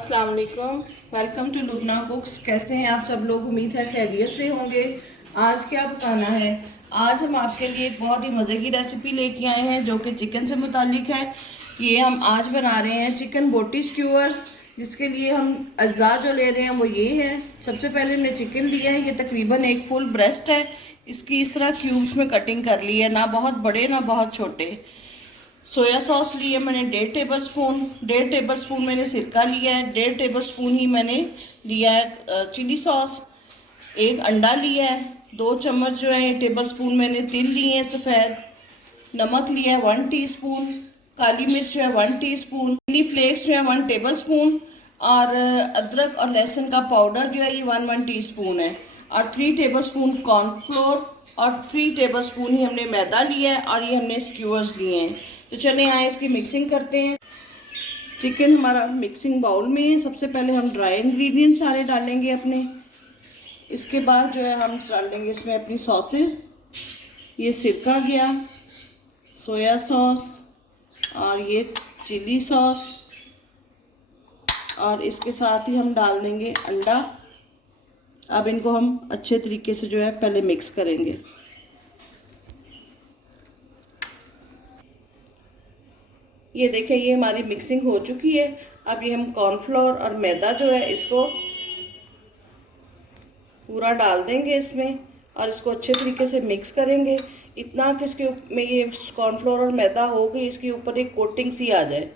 अस्सलाम वालेकुम, welcome to Lubna कुक्स। कैसे हैं आप सब लोग? उम्मीद है खैरियत से होंगे। आज क्या पकाना है? आज हम आपके लिए एक बहुत ही मज़े की रेसिपी लेके आए हैं जो कि चिकन से मुतालिक है। ये हम आज बना रहे हैं चिकन बोटी स्क्यूअर्स, जिसके लिए हम अज्जा जो ले रहे हैं वो ये हैं। सबसे पहले हमने चिकन लिया है, ये तकरीबन एक फुल ब्रेस्ट है। इसकी इस तरह क्यूब्स में कटिंग कर ली है, ना बहुत बड़े ना बहुत छोटे। सोया सॉस ली है मैंने 1.5 टेबल स्पून मैंने सिरका लिया है, 1.5 टेबल स्पून ही मैंने लिया है चिली सॉस। एक अंडा लिया है, 2 चम्मच जो है टेबल स्पून मैंने तिल लिए हैं सफ़ेद। नमक लिया है 1 टीस्पून, काली मिर्च जो है 1 टीस्पून, चिली फ्लेक्स जो है 1 टेबल स्पून, और अदरक और लहसुन का पाउडर जो है ये 1 टीस्पून है, और 3 टेबल स्पून कॉर्नफ्लोर, और 3 टेबल स्पून ही हमने मैदा लिया है, और ये हमने स्क्यूअर्स लिए हैं। तो चलें आए इसकी मिक्सिंग करते हैं। चिकन हमारा मिक्सिंग बाउल में है। सबसे पहले हम ड्राई इंग्रेडिएंट सारे डालेंगे अपने। इसके बाद जो है हम डाल देंगे इसमें अपनी सॉसेस। ये सिरका गया, सोया सॉस, और ये चिली सॉस, और इसके साथ ही हम डाल देंगे अंडा। अब इनको हम अच्छे तरीके से जो है पहले मिक्स करेंगे। ये देखें, ये हमारी मिक्सिंग हो चुकी है। अब ये हम कॉर्नफ्लोर और मैदा जो है इसको पूरा डाल देंगे इसमें, और इसको अच्छे तरीके से मिक्स करेंगे। इतना कि इसके में ये कॉर्नफ्लोर और मैदा हो गई, इसके ऊपर एक कोटिंग सी आ जाए।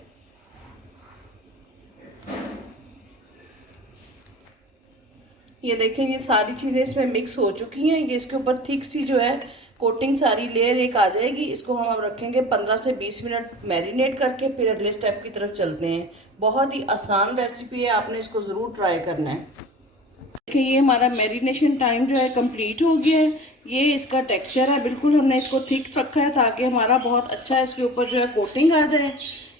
ये देखें, ये सारी चीज़ें इसमें मिक्स हो चुकी हैं। ये इसके ऊपर थिक सी जो है कोटिंग सारी लेयर एक आ जाएगी। इसको हम अब रखेंगे 15 से 20 मिनट मैरिनेट करके, फिर अगले स्टेप की तरफ चलते हैं। बहुत ही आसान रेसिपी है, आपने इसको ज़रूर ट्राई करना है। देखिए, ये हमारा मैरिनेशन टाइम जो है कंप्लीट हो गया है। ये इसका टेक्सचर है, बिल्कुल हमने इसको थिक रखा है ताकि हमारा बहुत अच्छा इसके ऊपर जो है कोटिंग आ जाए।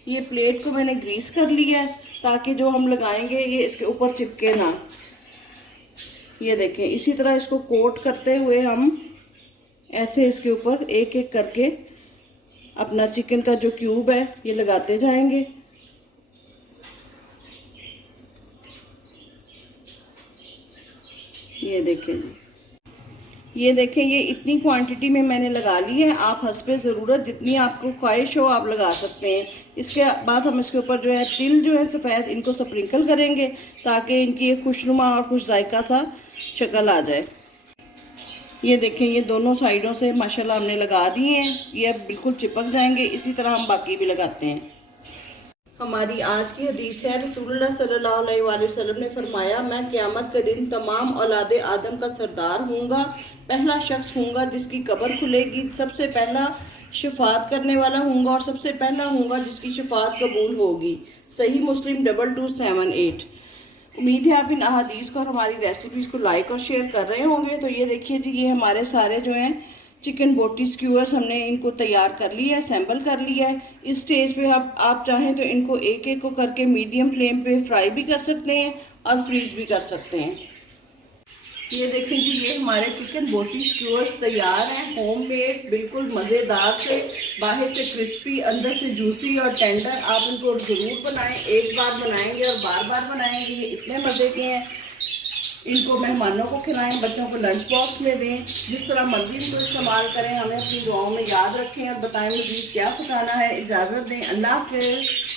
ये प्लेट को मैंने ग्रीस कर लिया है ताकि जो हम लगाएंगे ये इसके ऊपर चिपके ना। ये देखें, इसी तरह इसको कोट करते हुए हम ऐसे इसके ऊपर एक एक करके अपना चिकन का जो क्यूब है ये लगाते जाएंगे। ये देखें जी, ये देखें, ये इतनी क्वांटिटी में मैंने लगा ली है। आप हस्बे ज़रूरत जितनी आपको ख्वाहिश हो आप लगा सकते हैं। इसके बाद हम इसके ऊपर जो है तिल जो है सफ़ेद, इनको स्प्रिंकल करेंगे ताकि इनकी एक खुशनुमा और खुश जायका सा शक्ल आ जाए। ये देखें, ये दोनों साइडों से माशाल्लाह हमने लगा दिए हैं। ये अब बिल्कुल चिपक जाएंगे। इसी तरह हम बाकी भी लगाते हैं। हमारी आज की हदीस है, रसूलुल्लाह सल्लल्लाहु अलैहि वसल्लम ने फरमाया, मैं क़यामत के दिन तमाम औलादे आदम का सरदार हूँगा। पहला शख्स हूँगा जिसकी कब्र खुलेगी, सबसे पहला शफात करने वाला हूँगा, और सबसे पहला हूँगा जिसकी शफात कबूल होगी। सही मुस्लिम 2278। उम्मीद है आप इन अहादीस को और हमारी रेसिपीज़ को लाइक और शेयर कर रहे होंगे। तो ये देखिए जी, ये हमारे सारे जो हैं चिकन बोटी स्क्यूअर्स हमने इनको तैयार कर लिया है, असेंबल कर लिया है। इस स्टेज पे आप चाहें तो इनको एक एक को करके मीडियम फ्लेम पे फ्राई भी कर सकते हैं और फ्रीज भी कर सकते हैं। ये देखें जी, ये हमारे चिकन बोटी स्क्यूअर्स तैयार हैं, होममेड, बिल्कुल मज़ेदार से, बाहर से क्रिस्पी, अंदर से जूसी और टेंडर। आप इनको ज़रूर बनाएं, एक बार बनाएंगे और बार बार बनाएंगे। ये इतने मज़े के हैं, इनको मेहमानों को खिलाएं, बच्चों को लंच बॉक्स में दें, जिस तरह मर्जी इनको इस्तेमाल करें। हमें अपनी दुआओं में याद रखें और बताएं मज़ीद क्या पकाना है। इजाज़त दें, अल्लाह हाफ़िज़।